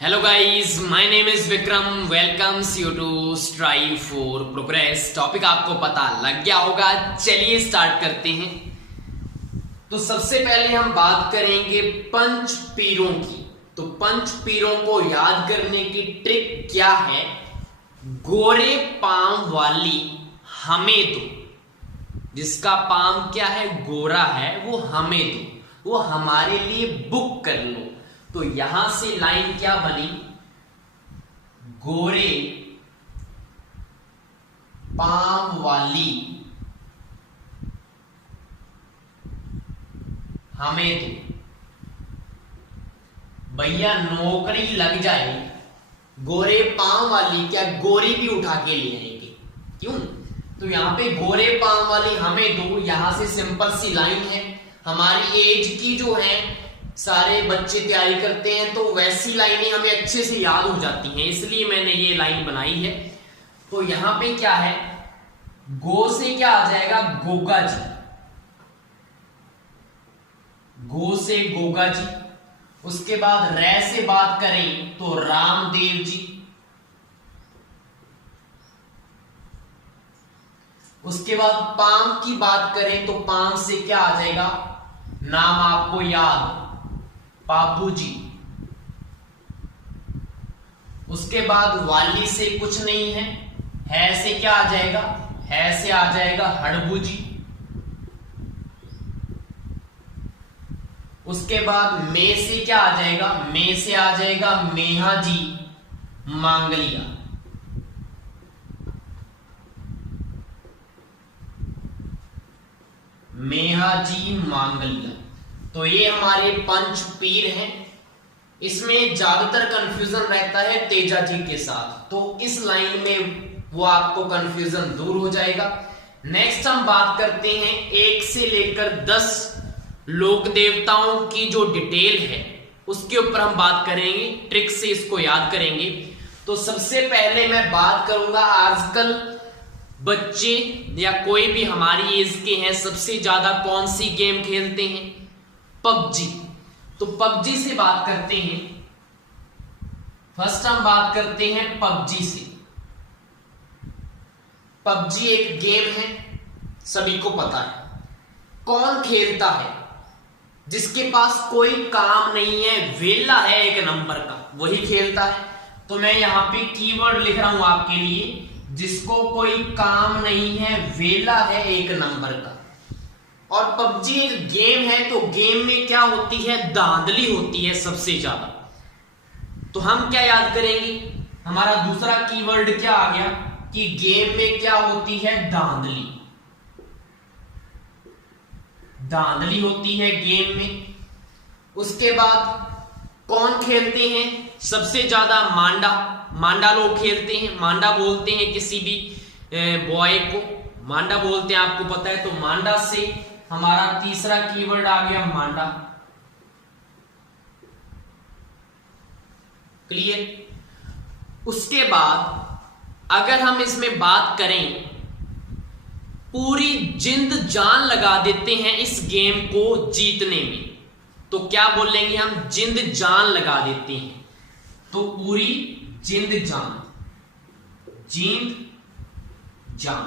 Hello guys, my name is Vikram. Welcomes you to Strive for Progress. Topic आपको पता लग गया होगा, चलिए स्टार्ट करते हैं। तो सबसे पहले हम बात करेंगे पंच पीरों की। तो पंच पीरों को याद करने की ट्रिक क्या है? गोरे पाम वाली हमें दो। जिसका पाम क्या है, गोरा है, वो हमें दो, वो हमारे लिए बुक कर लो। तो यहां से लाइन क्या बनी? गोरे पाम वाली हमें दो। भैया नौकरी लग जाए, गोरे पाम वाली क्या गोरी भी उठा के ले आएंगे? क्यों? तो यहां पे गोरे पाम वाली हमें दो, यहां से सिंपल सी लाइन है। हमारी एज की जो है सारे बच्चे तैयारी करते हैं, तो वैसी लाइनें हमें अच्छे से याद हो जाती हैं, इसलिए मैंने ये लाइन बनाई है। तो यहां पे क्या है, गो से क्या आ जाएगा? गोगा जी। गो से गोगा जी। उसके बाद रै से बात करें तो रामदेव जी। उसके बाद पाम की बात करें तो पाम से क्या आ जाएगा? नाम आपको याद, बाबू जी। उसके बाद वाली से कुछ नहीं है से क्या आ जाएगा? है से आ जाएगा हड़बू जी। उसके बाद मे से क्या आ जाएगा? मे से आ जाएगा मेहा जी मांगलिया। मेहा जी मांगलिया। तो ये हमारे पंच पीर हैं। इसमें ज्यादातर कंफ्यूजन रहता है तेजा जी के साथ, तो इस लाइन में वो आपको कंफ्यूजन दूर हो जाएगा। नेक्स्ट हम बात करते हैं 1 से लेकर 10 लोक देवताओं की जो डिटेल है उसके ऊपर हम बात करेंगे, ट्रिक से इसको याद करेंगे। तो सबसे पहले मैं बात करूंगा, आजकल बच्चे या कोई भी हमारी एज के हैं, सबसे ज्यादा कौन सी गेम खेलते हैं? पबजी। तो पबजी से बात करते हैं। फर्स्ट हम बात करते हैं पबजी से। पबजी एक गेम है, सभी को पता है। कौन खेलता है? जिसके पास कोई काम नहीं है, वेला है एक नंबर का, वही खेलता है। तो मैं यहां पे कीवर्ड लिख रहा हूं आपके लिए, जिसको कोई काम नहीं है, वेला है एक नंबर का। और पबजी एक गेम है, तो गेम में क्या होती है? धांधली होती है सबसे ज्यादा। तो हम क्या याद करेंगे? हमारा दूसरा कीवर्ड क्या आ गया कि गेम में क्या होती है? धांधली। धांधली होती है गेम में। उसके बाद कौन खेलते हैं सबसे ज्यादा? मांडा। मांडा लोग खेलते हैं। मांडा बोलते हैं किसी भी बॉय को, मांडा बोलते हैं, आपको पता है। तो मांडा से हमारा तीसरा कीवर्ड आ गया मांडा। क्लियर? उसके बाद अगर हम इसमें बात करें, पूरी जिंद जान लगा देते हैं इस गेम को जीतने में, तो क्या बोलेंगे हम? जिंद जान लगा देते हैं। तो पूरी जिंद जान, जिंद जान,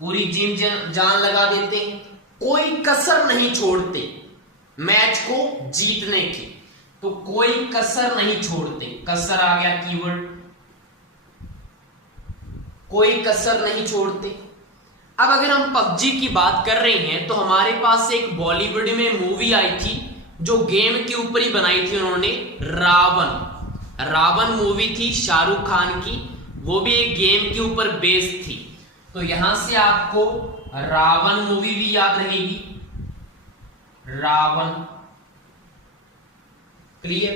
पूरी जिंद जान लगा देते हैं, कोई कसर नहीं छोड़ते मैच को जीतने की। तो कोई कसर नहीं छोड़ते, कसर आ गया कीवर्ड, कोई कसर नहीं छोड़ते। अब अगर हम पबजी की बात कर रहे हैं, तो हमारे पास एक बॉलीवुड में मूवी आई थी जो गेम के ऊपर ही बनाई थी उन्होंने, रावण। रावण मूवी थी शाहरुख खान की, वो भी एक गेम के ऊपर बेस्ड थी। तो यहां से आपको रावण मूवी भी याद रहेगी, रावण। क्लियर?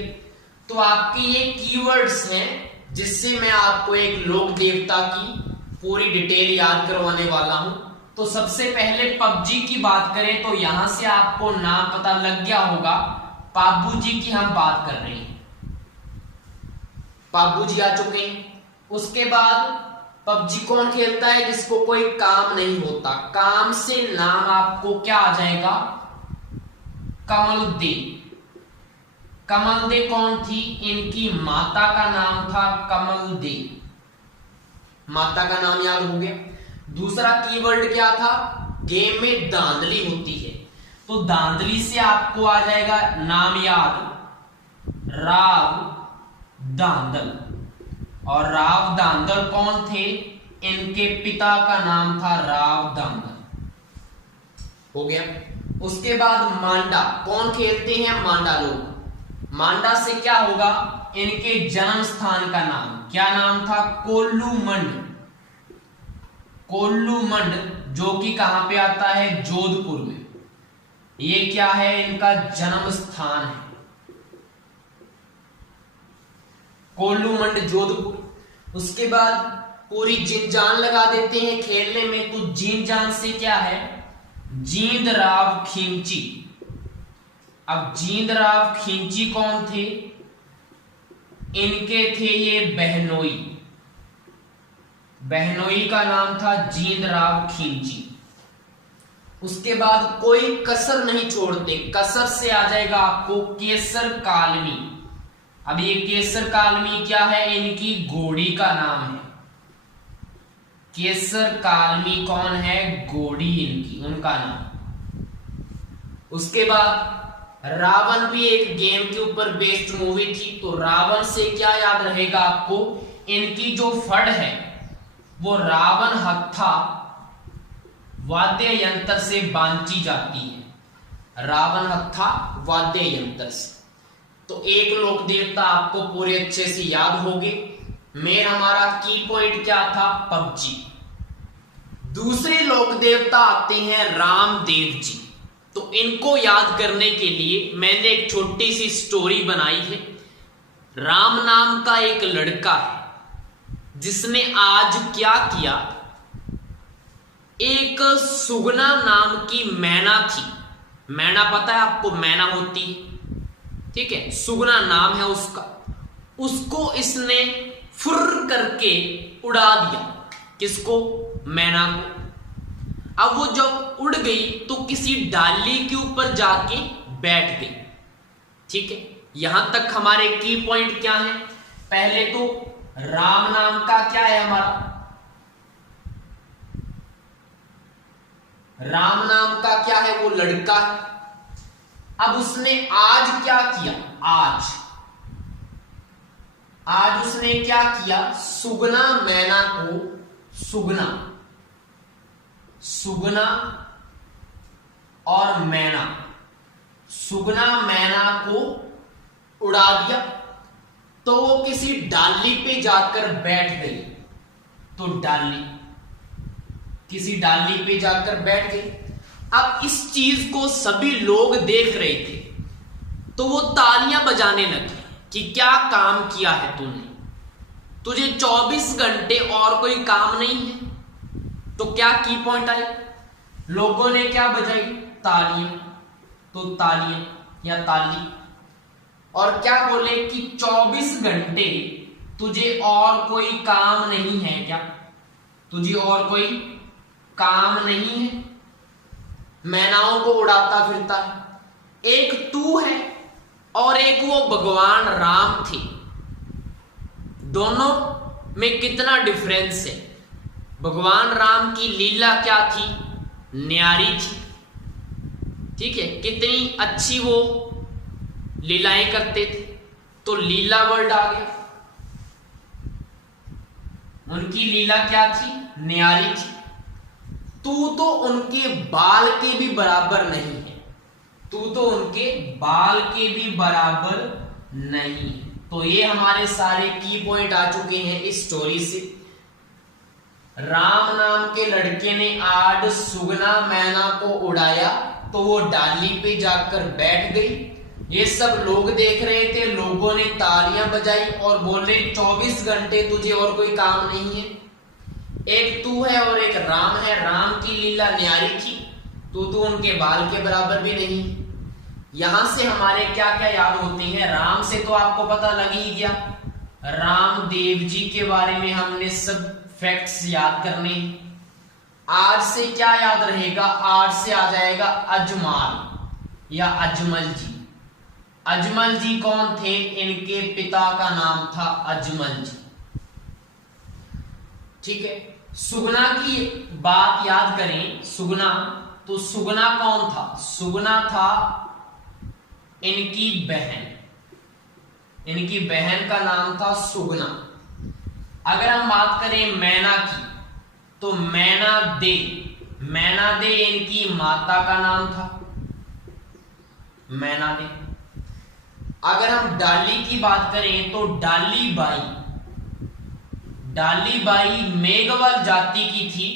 तो आपके ये कीवर्ड्स हैं जिससे मैं आपको एक लोक देवता की पूरी डिटेल याद करवाने वाला हूं। तो सबसे पहले पबजी की बात करें तो यहां से आपको नाम पता लग गया होगा, पाबू जी की हम बात कर रहे हैं। पाबू जी आ चुके हैं। उसके बाद पबजी कौन खेलता है? जिसको कोई काम नहीं होता। काम से नाम आपको क्या आ जाएगा? कमलुद्दीन। कमल दे कौन थी? इनकी माता का नाम था कमल दे। माता का नाम याद हो गया। दूसरा कीवर्ड क्या था? गेम में धांधली होती है, तो धांधली से आपको आ जाएगा नाम याद, राव धांधल। और राव धांधल कौन थे? इनके पिता का नाम था राव धांधल। हो गया। उसके बाद मांडा कौन खेलते हैं? मांडा लोग। मांडा से क्या होगा? इनके जन्म स्थान का नाम, क्या नाम था? कोल्लूमंड। कोल्लूमंड जो कि कहां पे आता है? जोधपुर में। ये क्या है? इनका जन्म स्थान है, कोल्लूमंड जोधपुर। उसके बाद पूरी जीन जान लगा देते हैं खेलने में, तो जीन जान से क्या है? जींदराव खिंची। अब जींदराव खिंची कौन थे? इनके थे ये बहनोई। बहनोई का नाम था जींदराव खिंची। उसके बाद कोई कसर नहीं छोड़ते, कसर से आ जाएगा आपको केसर कालमी। अब ये केसर कालमी क्या है? इनकी घोड़ी का नाम है। केसर कालमी कौन है? घोड़ी इनकी, उनका नाम। उसके बाद रावण भी एक गेम के ऊपर बेस्ड मूवी थी, तो रावण से क्या याद रहेगा आपको? इनकी जो फड़ है वो रावण हत्था वाद्य यंत्र से बांधी जाती है, रावण हत्था वाद्य यंत्र से। तो एक लोक देवता आपको पूरे अच्छे से याद होंगे। मेन हमारा की पॉइंट क्या था? पबजी। दूसरे लोक देवता आते हैं रामदेव जी। तो इनको याद करने के लिए मैंने एक छोटी सी स्टोरी बनाई है। राम नाम का एक लड़का है जिसने आज क्या किया? एक सुगना नाम की मैना थी। मैना पता है आपको? मैना होती है, ठीक है, सुगना नाम है उसका। उसको इसने फुर्र करके उड़ा दिया। किसको? मैना को। अब वो जब उड़ गई तो किसी डाली के ऊपर जाके बैठ गई। ठीक है, यहां तक हमारे की पॉइंट क्या है? पहले तो राम नाम का क्या है हमारा? राम नाम का क्या है? वो लड़का है। अब उसने आज क्या किया? आज उसने क्या किया? सुगना मैना को, सुगना और मैना, सुगना मैना को उड़ा दिया। तो वो किसी डाली पे जाकर बैठ गई। तो किसी डाली पे जाकर बैठ गई। अब इस चीज को सभी लोग देख रहे थे, तो वो तालियां बजाने लगे कि क्या काम किया है तूने? तुझे 24 घंटे और कोई काम नहीं है? तो क्या की पॉइंट आई? लोगों ने क्या बजाई? तालियां। तो तालियां या ताली, और क्या बोले कि 24 घंटे तुझे और कोई काम नहीं है क्या? तुझे और कोई काम नहीं है? मैनाओं को उड़ाता फिरता है। एक तू है और एक वो भगवान राम थे। दोनों में कितना डिफरेंस है? भगवान राम की लीला क्या थी? न्यारी थी। ठीक है, कितनी अच्छी वो लीलाएं करते थे। तो लीला वर्ड आ गया। उनकी लीला क्या थी? न्यारी थी। तू तो उनके बाल के भी बराबर नहीं है। तू तो उनके बाल के भी बराबर नहीं है। तो ये हमारे सारे की पॉइंट आ चुके हैं इस स्टोरी से। राम नाम के लड़के ने आज सुगना मैना को उड़ाया, तो वो डाली पे जाकर बैठ गई। ये सब लोग देख रहे थे, लोगों ने तालियां बजाई और बोले 24 घंटे तुझे और कोई काम नहीं है। एक तू है और एक राम है। राम की लीला न्यारी थी, तो उनके बाल के बराबर भी नहीं। यहां से हमारे क्या क्या याद होते हैं? राम से तो आपको पता लग ही गया, रामदेव जी के बारे में हमने सब फैक्ट्स याद करने। आज से क्या याद रहेगा? आज से आ जाएगा अजमाल या अजमल जी। अजमल जी कौन थे? इनके पिता का नाम था अजमल जी। ठीक है, सुगना की बात याद करें, सुगना, तो सुगना कौन था? सुगना था इनकी बहन, इनकी बहन का नाम था सुगना। अगर हम बात करें मैना की, तो मैना दे, मैना दे इनकी माता का नाम था, मैना दे। अगर हम डाली की बात करें तो डाली बाई, डाली बाई मेघवर जाति की थी,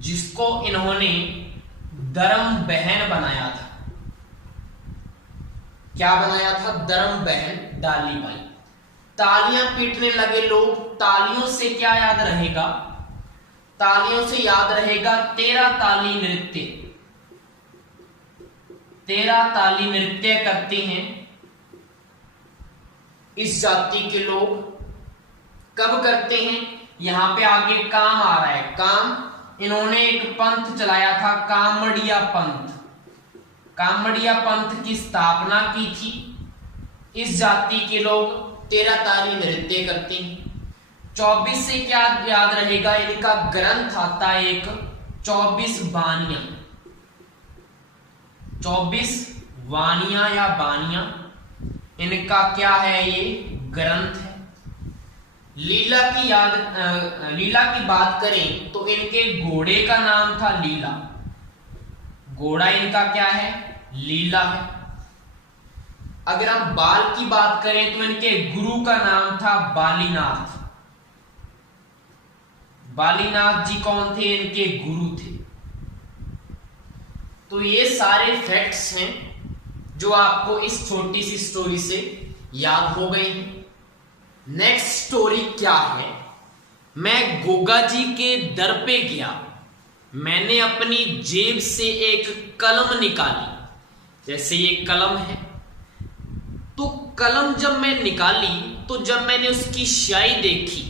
जिसको इन्होंने धर्म बहन बनाया था। क्या बनाया था? धर्म बहन डाली बाई। तालियां पीटने लगे लोग, तालियों से क्या याद रहेगा? तालियों से याद रहेगा तेरा ताली नृत्य, तेरा ताली नृत्य करते हैं इस जाति के लोग। कब करते हैं? यहां पे आगे काम आ रहा है, काम। इन्होंने एक पंथ चलाया था, कामड़िया पंथ, कामड़िया पंथ की स्थापना की थी। इस जाति के लोग तेरा ताली नृत्य करते हैं। 24 से क्या याद रहेगा? इनका ग्रंथ आता है एक, 24 वानियां, 24 वानियां या बानियां, इनका क्या है? ये ग्रंथ है। लीला की लीला की बात करें तो इनके घोड़े का नाम था लीला, घोड़ा इनका क्या है? लीला है। अगर हम बाल की बात करें तो इनके गुरु का नाम था बालीनाथ, बालीनाथ जी कौन थे? इनके गुरु थे। तो ये सारे फैक्ट्स हैं जो आपको इस छोटी सी स्टोरी से याद हो गई हैं। नेक्स्ट स्टोरी क्या है? मैं गोगा जी के दर पे गया, मैंने अपनी जेब से एक कलम निकाली, जैसे ये कलम है, तो कलम जब मैं निकाली तो जब मैंने उसकी स्याही देखी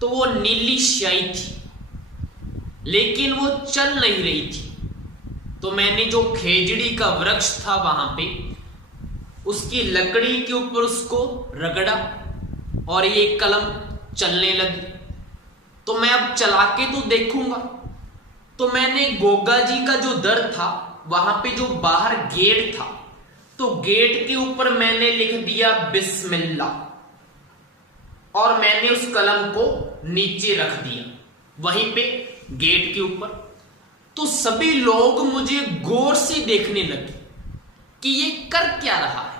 तो वो नीली स्याही थी, लेकिन वो चल नहीं रही थी। तो मैंने जो खेजड़ी का वृक्ष था वहां पे, उसकी लकड़ी के ऊपर उसको रगड़ा और ये कलम चलने लगी। तो मैं अब चला के तो देखूंगा, तो मैंने गोगा जी का जो दर था वहां पे जो बाहर गेट था, तो गेट के ऊपर मैंने लिख दिया बिस्मिल्लाह, और मैंने उस कलम को नीचे रख दिया वहीं पे गेट के ऊपर। तो सभी लोग मुझे गौर से देखने लगे कि ये कर क्या रहा है।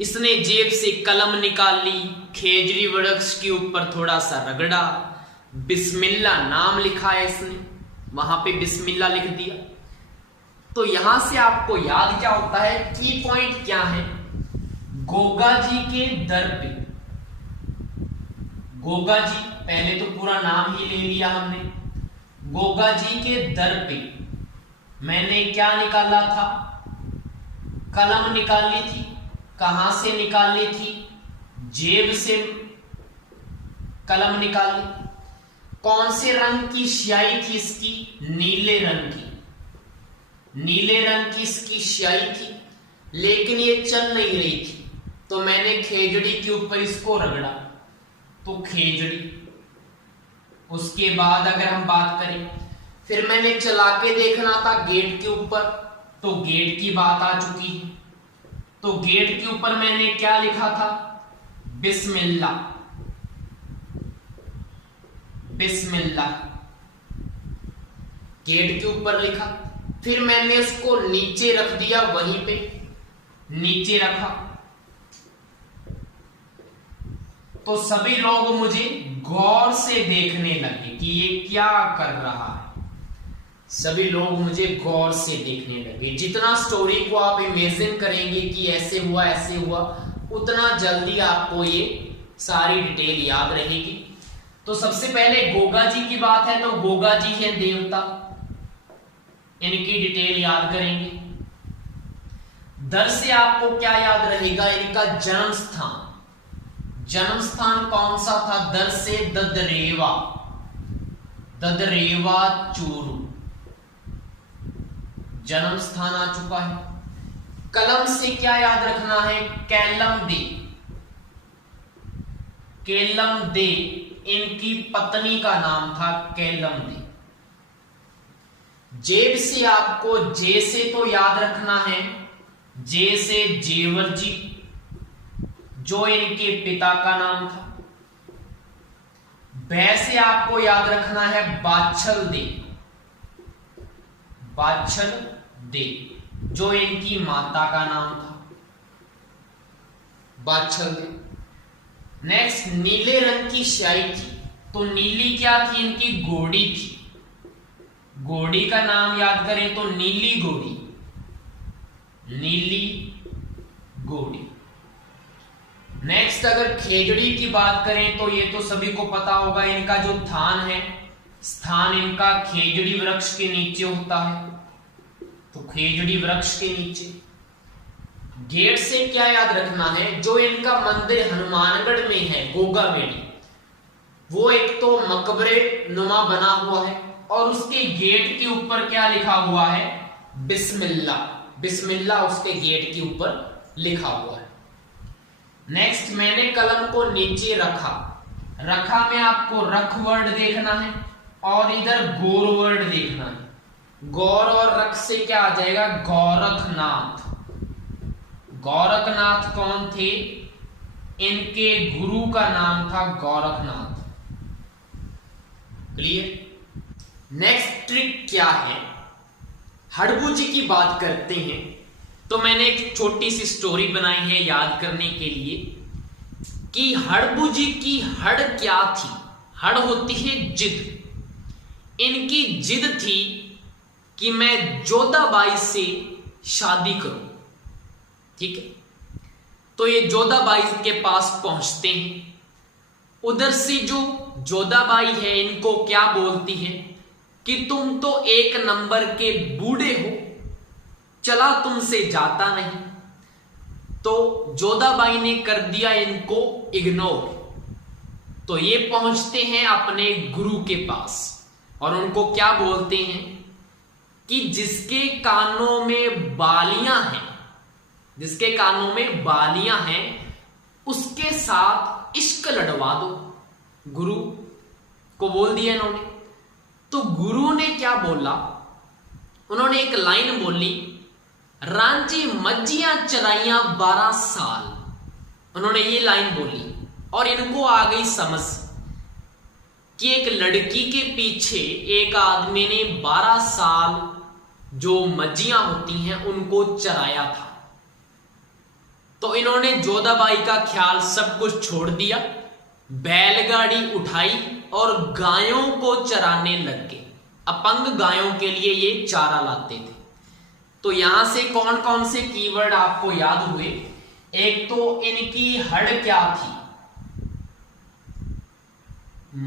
इसने जेब से कलम निकाली, खेजड़ी वृक्ष के ऊपर थोड़ा सा रगड़ा, बिस्मिल्लाह नाम लिखा है इसने, वहां पे बिस्मिल्लाह लिख दिया। तो यहां से आपको याद क्या होता है? की पॉइंट क्या है? गोगा जी के दर पे, गोगा जी, पहले तो पूरा नाम ही ले लिया हमने, गोगा जी के दर पे मैंने क्या निकाला था? कलम निकाली थी। कहां से निकाली थी? जेब से कलम निकाली। कौन से रंग की स्याही थी इसकी? नीले रंग की, नीले रंग की इसकी स्याही थी, लेकिन ये चल नहीं रही थी। तो मैंने खेजड़ी के ऊपर इसको रगड़ा, तो खेजड़ी। उसके बाद अगर हम बात करें, फिर मैंने चला के देखना था गेट के ऊपर, तो गेट की बात आ चुकी है। तो गेट के ऊपर मैंने क्या लिखा था? बिस्मिल्लाह, बिस्मिल्लाह गेट के ऊपर लिखा। फिर मैंने उसको नीचे रख दिया, वहीं पे नीचे रखा। तो सभी लोग मुझे गौर से देखने लगे कि ये क्या कर रहा है। सभी लोग मुझे गौर से देखने लगे। जितना स्टोरी को आप इमेजिन करेंगे कि ऐसे हुआ ऐसे हुआ, उतना जल्दी आपको ये सारी डिटेल याद रहेगी। तो सबसे पहले गोगा जी की बात है, तो गोगा जी है देवता, इनकी डिटेल याद करेंगे। दर से आपको क्या याद रहेगा? इनका जन्म स्थान, जन्म स्थान कौन सा था? दर से ददरेवा, ददरेवा चूरू जन्म स्थान आ चुका है। कलम से क्या याद रखना है? कैलम दे। केलम दे इनकी पत्नी का नाम था, केलम दे। जेब से आपको जे से तो याद रखना है, जे से जेवर जी, जो इनके पिता का नाम था। बै से आपको याद रखना है बाछल दे, बाछल दे, जो इनकी माता का नाम था, बाछल दे। नेक्स्ट, नीले रंग की स्याही थी, तो नीली क्या थी? इनकी घोड़ी थी। घोड़ी का नाम याद करें तो नीली घोड़ी, नीली घोड़ी। नेक्स्ट, अगर खेजड़ी की बात करें तो ये तो सभी को पता होगा, इनका जो थान है, स्थान इनका खेजड़ी वृक्ष के नीचे होता है, तो खेजड़ी वृक्ष के नीचे। गेट से क्या याद रखना है? जो इनका मंदिर हनुमानगढ़ में है, गोगामेड़ी, वो एक तो मकबरे नुमा बना हुआ है और उसके गेट के ऊपर क्या लिखा हुआ है? बिस्मिल्लाह। बिस्मिल्लाह उसके गेट के ऊपर लिखा हुआ है। नेक्स्ट, मैंने कलम को नीचे रखा। रखा में आपको रख वर्ड देखना है और इधर गोर वर्ड देखना है। गौर और रख से क्या आ जाएगा? गोरखनाथ। गोरखनाथ कौन थे? इनके गुरु का नाम था गोरखनाथ। क्लियर? नेक्स्ट ट्रिक क्या है? हड़बू जी की बात करते हैं तो मैंने एक छोटी सी स्टोरी बनाई है याद करने के लिए कि हड़बू जी की हड़ क्या थी। हड़ होती है जिद। इनकी जिद थी कि मैं जोधाबाई से शादी करूं। ठीक है, तो ये जोधाबाई के पास पहुंचते हैं। उधर से जो जोधाबाई है इनको क्या बोलती है कि तुम तो एक नंबर के बूढ़े हो, चला तुमसे जाता नहीं। तो जोधाबाई ने कर दिया इनको इग्नोर। तो ये पहुंचते हैं अपने गुरु के पास और उनको क्या बोलते हैं कि जिसके कानों में बालियां हैं, जिसके कानों में बालियां हैं उसके साथ इश्क लड़वा दो। गुरु को बोल दिया इन्होंने। तो गुरु ने क्या बोला? उन्होंने एक लाइन बोली, रांची मज्जियां चराइयां 12 साल। उन्होंने ये लाइन बोली और इनको आ गई समझ कि एक लड़की के पीछे एक आदमी ने 12 साल जो मज्जियां होती हैं उनको चराया था। तो इन्होंने जोधाबाई का ख्याल सब कुछ छोड़ दिया, बैलगाड़ी उठाई और गायों को चराने लग गए। अपंग गायों के लिए ये चारा लाते थे। तो यहां से कौन कौन से कीवर्ड आपको याद हुए? एक तो इनकी हड़ क्या थी,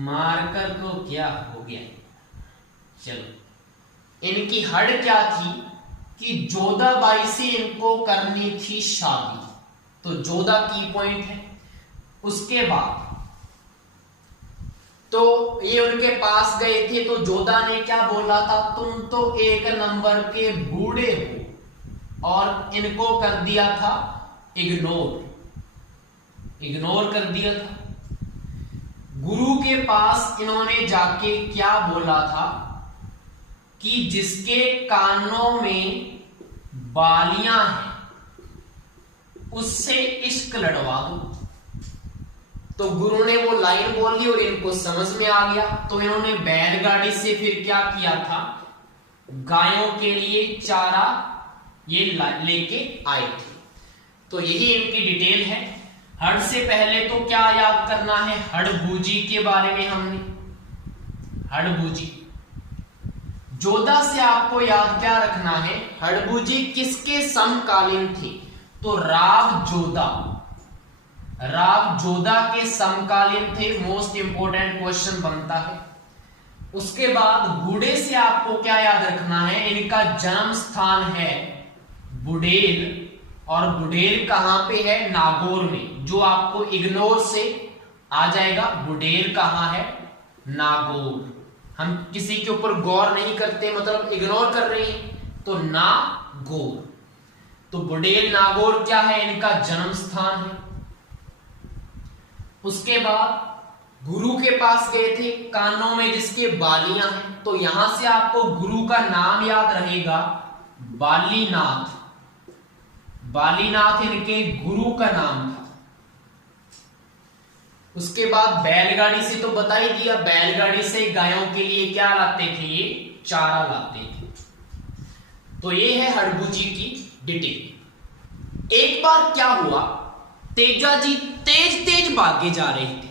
मार्कर को क्या हो गया, चलो, इनकी हड़ क्या थी कि जोधाबाई से इनको करनी थी शादी। तो जोधा की पॉइंट है। उसके बाद तो ये उनके पास गए थे तो जोधा ने क्या बोला था? तुम तो एक नंबर के बूढ़े हो, और इनको कर दिया था इग्नोर। इग्नोर कर दिया था। गुरु के पास इन्होंने जाके क्या बोला था कि जिसके कानों में बालियां हैं उससे इश्क लड़वा दो। तो गुरु ने वो लाइन बोली और इनको समझ में आ गया। तो इन्होंने बैलगाड़ी से फिर क्या किया था? गायों के लिए चारा ये लेके आए थे। तो यही इनकी डिटेल है। हड़ से पहले तो क्या याद करना है? हड़बूजी के बारे में हमने, हड़बूजी। जोधा से आपको याद क्या रखना है? हड़बूजी किसके समकालीन थे? तो राव जोधा, राव जोधा के समकालीन थे। मोस्ट इंपोर्टेंट क्वेश्चन बनता है। उसके बाद बूढ़े से आपको क्या याद रखना है? इनका जन्म स्थान है बुडेल, और बुडेल कहां पे है? नागौर में, जो आपको इग्नोर से आ जाएगा। बुडेल कहां है? नागौर। हम किसी के ऊपर गौर नहीं करते, मतलब इग्नोर कर रहे हैं, तो नागौर। तो तो बुडेल नागौर क्या है, इनका जन्म स्थान है। उसके बाद गुरु के पास गए थे, कानों में जिसके बालियां हैं, तो यहां से आपको गुरु का नाम याद रहेगा, बालीनाथ। बालीनाथ इनके गुरु का नाम था। उसके बाद बैलगाड़ी से तो बता ही दिया, बैलगाड़ी से गायों के लिए क्या लाते थे, ये चारा लाते थे। तो ये है हड़बू जी की डिटेल। एक बार क्या हुआ, तेजा जी तेज तेज भागे जा रहे थे,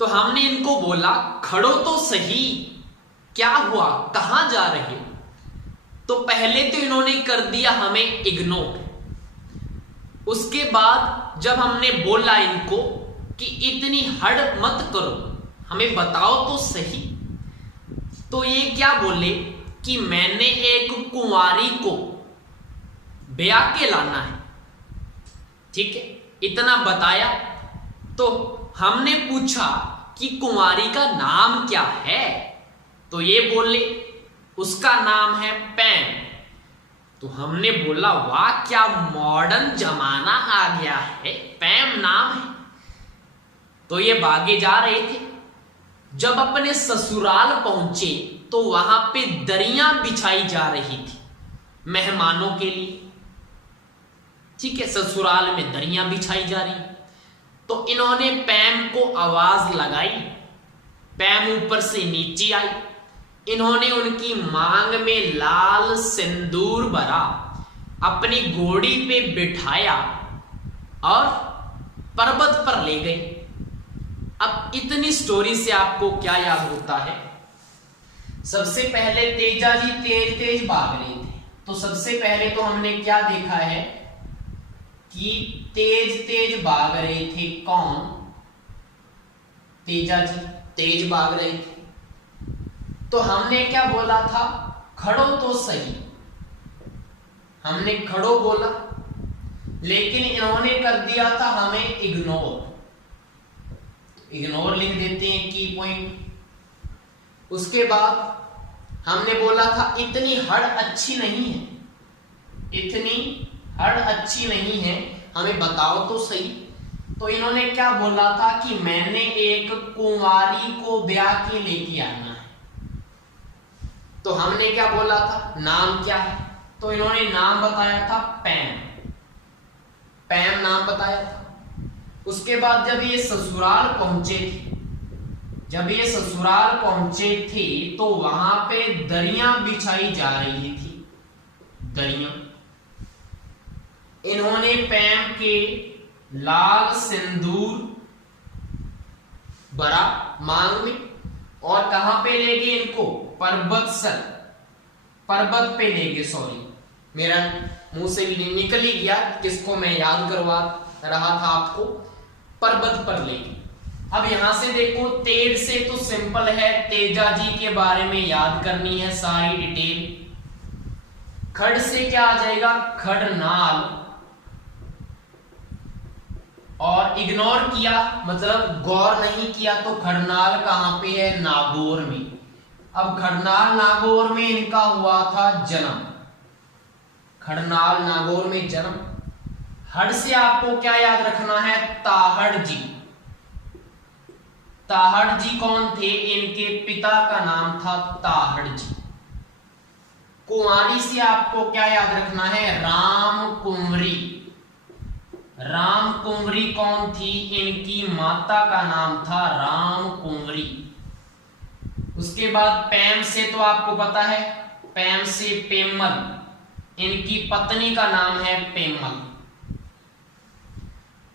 तो हमने इनको बोला खड़ो तो सही, क्या हुआ, कहां जा रहे हो। तो पहले तो इन्होंने कर दिया हमें इग्नोर। उसके बाद जब हमने बोला इनको कि इतनी हड़ मत करो, हमें बताओ तो सही, तो ये क्या बोले कि मैंने एक कुंवारी को ब्याह के लाना है। ठीक है, इतना बताया। तो हमने पूछा कि कुंवारी का नाम क्या है, तो ये बोले उसका नाम है पैम। तो हमने बोला वाह क्या मॉडर्न जमाना आ गया है, पैम नाम है। तो ये भागे जा रहे थे। जब अपने ससुराल पहुंचे तो वहां पे दरियां बिछाई जा रही थी मेहमानों के लिए। ठीक है, ससुराल में दरियां बिछाई जा रही। तो इन्होंने पैम को आवाज लगाई, पैम ऊपर से नीचे आई। इन्होंने उनकी मांग में लाल सिंदूर भरा, अपनी घोड़ी पे बिठाया और पर्वत पर ले गए। अब इतनी स्टोरी से आपको क्या याद होता है? सबसे पहले तेजा जी तेज तेज भाग रहे थे, तो सबसे पहले तो हमने क्या देखा है कि तेज तेज भाग रहे थे कौन? तेजा जी तेज भाग रहे थे। तो हमने क्या बोला था, खड़ो तो सही, हमने खड़ो बोला, लेकिन इन्होंने कर दिया था हमें इग्नोर। इग्नोर लिख देते हैं की पॉइंट। उसके बाद हमने बोला था इतनी हड़ अच्छी नहीं है, इतनी हड़ अच्छी नहीं है, हमें बताओ तो सही। तो इन्होंने क्या बोला था कि मैंने एक कुंवारी को ब्याह के लेके आना है। तो हमने क्या बोला था, नाम क्या है? तो इन्होंने नाम बताया था पैम, पैम नाम बताया था। उसके बाद जब ये ससुराल पहुंचे थे, जब ये ससुराल पहुंचे थे तो वहां पे दरियां बिछाई जा रही थी, दरियां। इन्होंने पैम के लाल सिंदूर भरा मांग में, और कहां पे ले गए इनको? पर्वत सर, पर्वत पे ले गए। सॉरी, मेरा मुंह से निकल ही गया, किसको मैं याद करवा रहा था आपको, पर्वत पर ले गए। अब यहां से देखो, तेज से तो सिंपल है, तेजा जी के बारे में याद करनी है सारी डिटेल। खड़ से क्या आ जाएगा, खड़नाल, और इग्नोर किया मतलब गौर नहीं किया, तो खड़नाल कहां पे है, नागौर में। अब खड़नाल नागौर में इनका हुआ था जन्म, खड़नाल नागौर में जन्म। हड़ से आपको क्या याद रखना है, ताहड़ जी। ताहड़ जी कौन थे? इनके पिता का नाम था ताहड़ जी। कुंवारी से आपको क्या याद रखना है, राम कुंवरी। राम कुंवरी कौन थी? इनकी माता का नाम था राम कुंवरी। उसके बाद पैम से तो आपको पता है, पैम से पेमल, इनकी पत्नी का नाम है पेमल।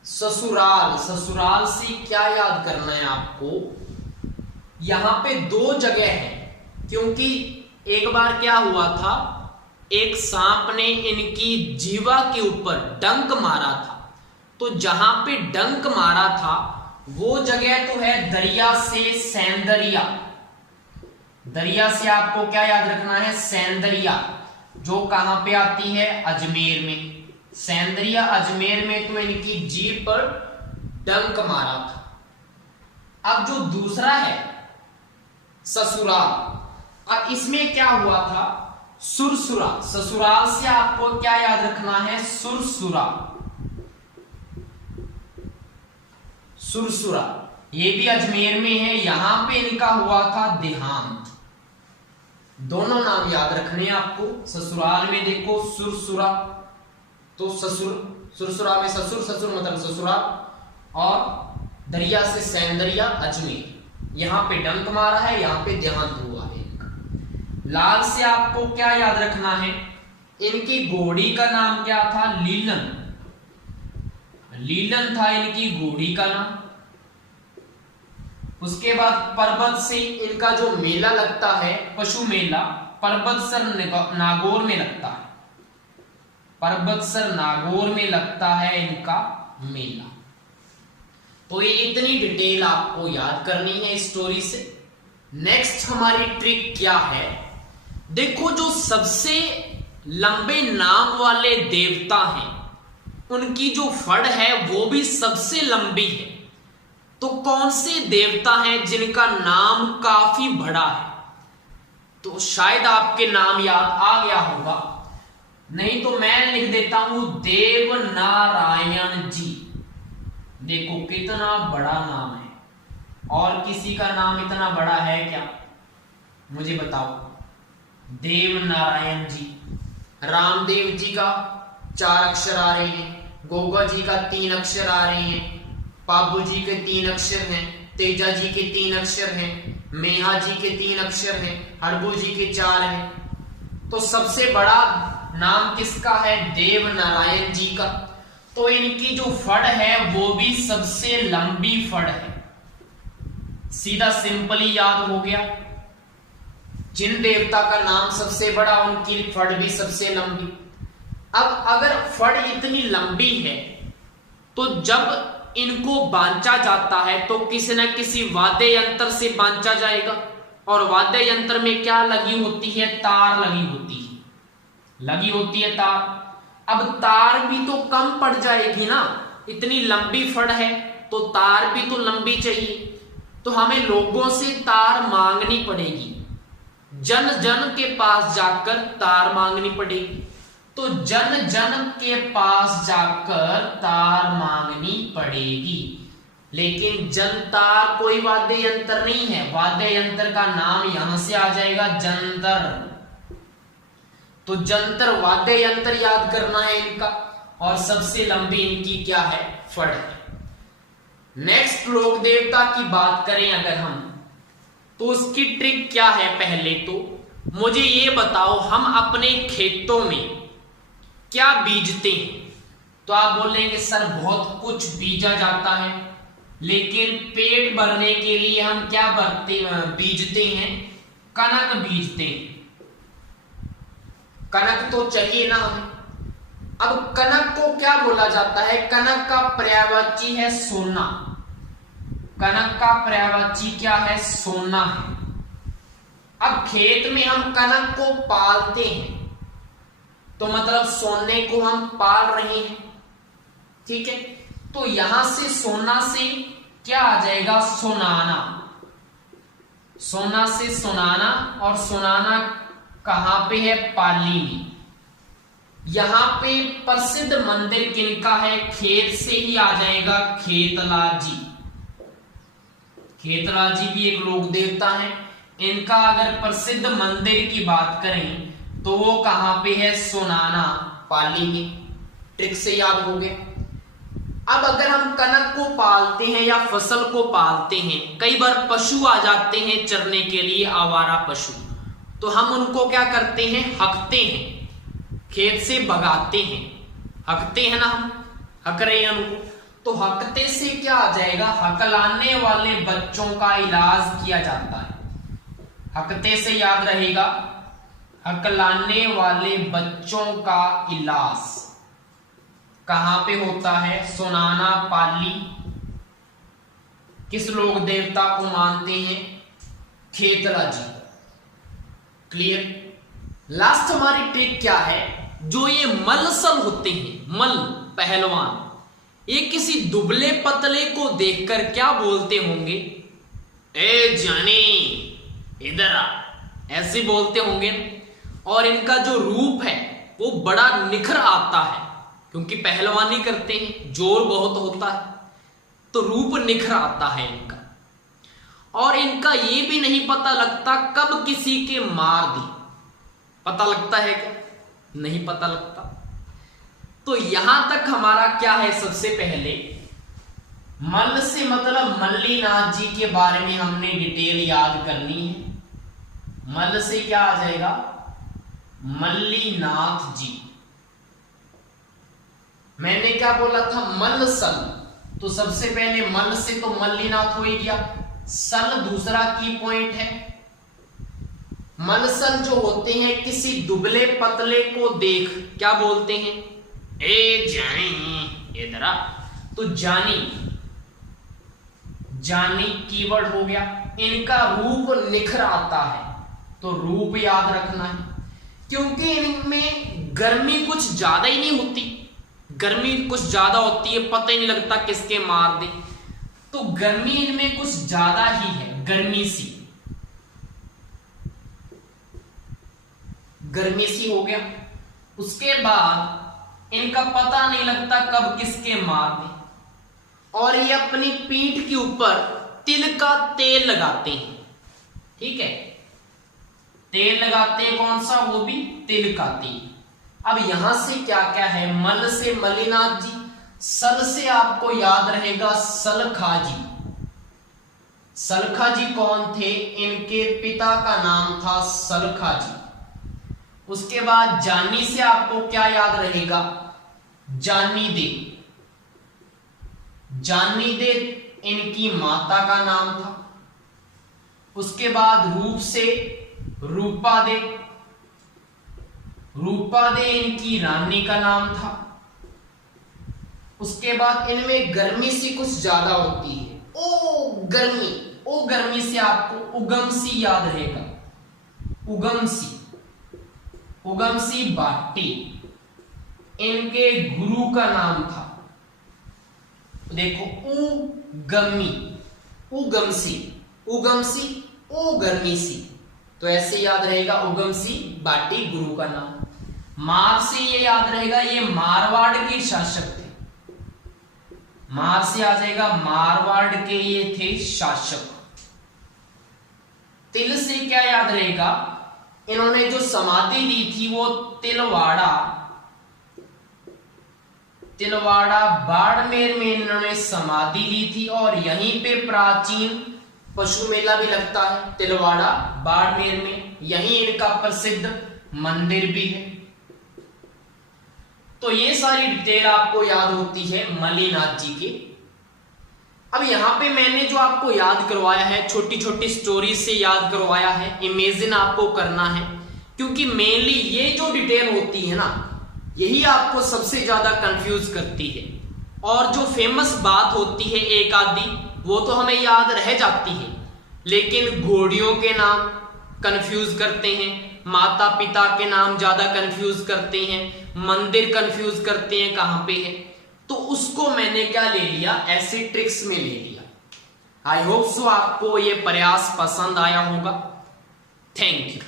ससुराल, ससुराल से क्या याद करना है आपको, यहां पे दो जगह है, क्योंकि एक बार क्या हुआ था, एक सांप ने इनकी जीवा के ऊपर डंक मारा था। तो जहां पे डंक मारा था वो जगह तो है दरिया से सैंदरिया। दरिया से आपको क्या याद रखना है, सैंदरिया, जो कहां पे आती है, अजमेर में। सैंदरिया अजमेर में तो इनकी जीभ पर डंक मारा था। अब जो दूसरा है ससुराल, अब इसमें क्या हुआ था, सुरसुरा, ससुराल से आपको क्या याद रखना है? सुरसुरा, सुरसुरा। ये भी अजमेर में है, यहां पे इनका हुआ था देहांत। दोनों नाम याद रखने हैं आपको। ससुराल में देखो सुरसुरा, तो ससुर, सुरसुरा में ससुर, ससुर मतलब ससुराल, और दरिया से सैंदरिया अजमेर। यहां पे डंक मारा है, यहां पे देहांत हुआ है इनका। लाल से आपको क्या याद रखना है? इनकी घोड़ी का नाम क्या था? लीलन, लीलन था इनकी घोड़ी का नाम। उसके बाद पर्वत से इनका जो मेला लगता है, पशु मेला, पर्वतसर नागौर में लगता है, पर्वतसर नागौर में लगता है इनका मेला। तो ये इतनी डिटेल आपको याद करनी है स्टोरी से। नेक्स्ट हमारी ट्रिक क्या है? देखो, जो सबसे लंबे नाम वाले देवता हैं उनकी जो फड़ है वो भी सबसे लंबी है। तो कौन से देवता हैं जिनका नाम काफी बड़ा है? तो शायद आपके नाम याद आ गया होगा, नहीं तो मैं लिख देता हूं देव नारायण जी। देखो कितना बड़ा नाम है। और किसी का नाम इतना बड़ा है क्या? मुझे बताओ। देव नारायण जी। रामदेव जी का 4 अक्षर आ रहे हैं, गोगा जी का 3 अक्षर आ रहे हैं, पाबू जी के 3 अक्षर हैं, तेजा जी के 3 अक्षर हैं, मेहा जी के 3 अक्षर हैं, हरबू जी के 4 हैं। तो सबसे बड़ा नाम किसका है? देव नारायण जी का। तो इनकी जो फड़ है वो भी सबसे लंबी फड़ है। सीधा सिंपली याद हो गया। जिन देवता का नाम सबसे बड़ा उनकी फड़ भी सबसे लंबी। अब अगर फड़ इतनी लंबी है तो जब इनको बांचा जाता है तो किसी न किसी वाद्य यंत्र से बांचा जाएगा। और वाद्य यंत्र में क्या लगी होती है? तार लगी होती है, लगी होती है तार। अब तार भी तो कम पड़ जाएगी ना, इतनी लंबी फड़ है तो तार भी तो लंबी चाहिए। तो हमें लोगों से तार मांगनी पड़ेगी, जन जन के पास जाकर तार मांगनी पड़ेगी। तो जन जन के पास जाकर तार मांगनी पड़ेगी। लेकिन जनतार कोई वाद्य यंत्र नहीं है, वाद्य यंत्र का नाम यहां से आ जाएगा जंतर। तो जंतर वाद्य यंत्र याद करना है इनका। और सबसे लंबी इनकी क्या है? फड़ है। नेक्स्ट लोक देवता की बात करें अगर हम, तो उसकी ट्रिक क्या है? पहले तो मुझे ये बताओ, हम अपने खेतों में क्या बीजते हैं? तो आप बोलेंगे सर बहुत कुछ बीजा जाता है, लेकिन पेट भरने के लिए हम क्या बीजते हैं? कनक बीजते हैं। कनक तो चाहिए ना हमें। अब कनक को क्या बोला जाता है? कनक का पर्यायवाची है सोना। कनक का पर्यायवाची क्या है? सोना है। अब खेत में हम कनक को पालते हैं तो मतलब सोने को हम पाल रहे हैं, ठीक है। तो यहां से सोना से क्या आ जाएगा? सोनाना। सोना से सोनाना, और सोनाना कहां पे है? पाली में। यहां पे प्रसिद्ध मंदिर किनका है? खेत से ही आ जाएगा खेतलाजी। खेतलाजी भी एक लोक देवता है। इनका अगर प्रसिद्ध मंदिर की बात करें तो वो कहां पे है? सोनाना, पाली में। ट्रिक से याद हो गया। अब अगर हम कनक को पालते हैं या फसल को पालते हैं, कई बार पशु आ जाते हैं चरने के लिए, आवारा पशु, तो हम उनको क्या करते हैं? हकते हैं, खेत से भगाते हैं। हकते हैं ना, हम हक रहे हैं उनको। तो हकते से क्या आ जाएगा? हकलाने वाले बच्चों का इलाज किया जाता है। हकते से याद रहेगा, हकलाने वाले बच्चों का इलाज कहां पे होता है? सोनाना, पाली। किस लोक देवता को मानते हैं? खेतलाजी। क्लियर। लास्ट हमारी ट्रिक क्या है? जो ये मलसल होते हैं, मल पहलवान, ये किसी दुबले पतले को देखकर क्या बोलते होंगे? ए जानी इधर आ, ऐसे बोलते होंगे। और इनका जो रूप है वो बड़ा निखर आता है, क्योंकि पहलवानी करते हैं, जोर बहुत होता है, तो रूप निखर आता है इनका। और इनका ये भी नहीं पता लगता कब किसी के मार दी। पता लगता है क्या? नहीं पता लगता। तो यहां तक हमारा क्या है, सबसे पहले मल्ल से मतलब मल्लीनाथ जी के बारे में हमने डिटेल याद करनी है। मल्ल से क्या आ जाएगा? मल्लीनाथ जी। मैंने क्या बोला था? मल्ल सल, तो सबसे पहले मल्ल से तो मल्लीनाथ हो ही गया। सल दूसरा की पॉइंट है। मलसल जो होते हैं किसी दुबले पतले को देख क्या बोलते हैं? ए जानी, इधर आ। तो जानी, जानी कीवर्ड हो गया। इनका रूप निखर आता है, तो रूप याद रखना है, क्योंकि इनमें गर्मी कुछ ज्यादा ही नहीं होती। गर्मी कुछ ज्यादा होती है, पता ही नहीं लगता किसके मार दे। तो गर्मी इनमें कुछ ज्यादा ही है, गर्मी सी, गर्मी सी हो गया। उसके बाद इनका पता नहीं लगता कब किसके मार दे, और ये अपनी पीठ के ऊपर तिल का तेल लगाते हैं। ठीक है, तेल लगाते हैं, कौन सा? वो भी तिल का तेल। अब यहां से क्या क्या है? मल से मल्लीनाथ जी, सल से आपको याद रहेगा सलखा जी। सलखा जी कौन थे? इनके पिता का नाम था सलखा जी। उसके बाद जानी से आपको क्या याद रहेगा? जानी दे। जानी दे इनकी माता का नाम था। उसके बाद रूप से रूपा दे। रूपा दे इनकी रानी का नाम था। उसके बाद इनमें गर्मी सी कुछ ज्यादा होती है, ओ गर्मी। ओ गर्मी से आपको उगम सी याद रहेगा, उगम सी। उगम सी बाटी इनके गुरु का नाम था। देखो, उगमी, उगम सी, उगम सी, ओ गर्मी सी, तो ऐसे याद रहेगा उगम सी बाटी गुरु का नाम। मार से ये याद रहेगा, ये मारवाड़ के शासक थे। मार से आ जाएगा मारवाड़ के ये थे शासक। तिल से क्या याद रहेगा? इन्होंने जो समाधि ली थी वो तिलवाड़ा, तिलवाड़ा बाड़मेर में इन्होंने समाधि ली थी, और यहीं पे प्राचीन पशु मेला भी लगता है तिलवाड़ा बाड़मेर में। यहीं इनका प्रसिद्ध मंदिर भी है। तो ये सारी डिटेल आपको याद होती है मल्लीनाथ जी के। अब यहां पे मैंने जो आपको याद करवाया है, छोटी छोटी स्टोरी से याद करवाया है, इमेजिन आपको करना है, क्योंकि मेनली ये जो डिटेल होती है ना, यही आपको सबसे ज्यादा कंफ्यूज करती है। और जो फेमस बात होती है एक आधी, वो तो हमें याद रह जाती है, लेकिन घोड़ियों के नाम कंफ्यूज करते हैं, माता पिता के नाम ज्यादा कंफ्यूज करते हैं, मंदिर कंफ्यूज करते हैं कहां पे है। तो उसको मैंने क्या ले लिया, ऐसे ट्रिक्स में ले लिया। आई होप सो आपको ये प्रयास पसंद आया होगा। Thank you.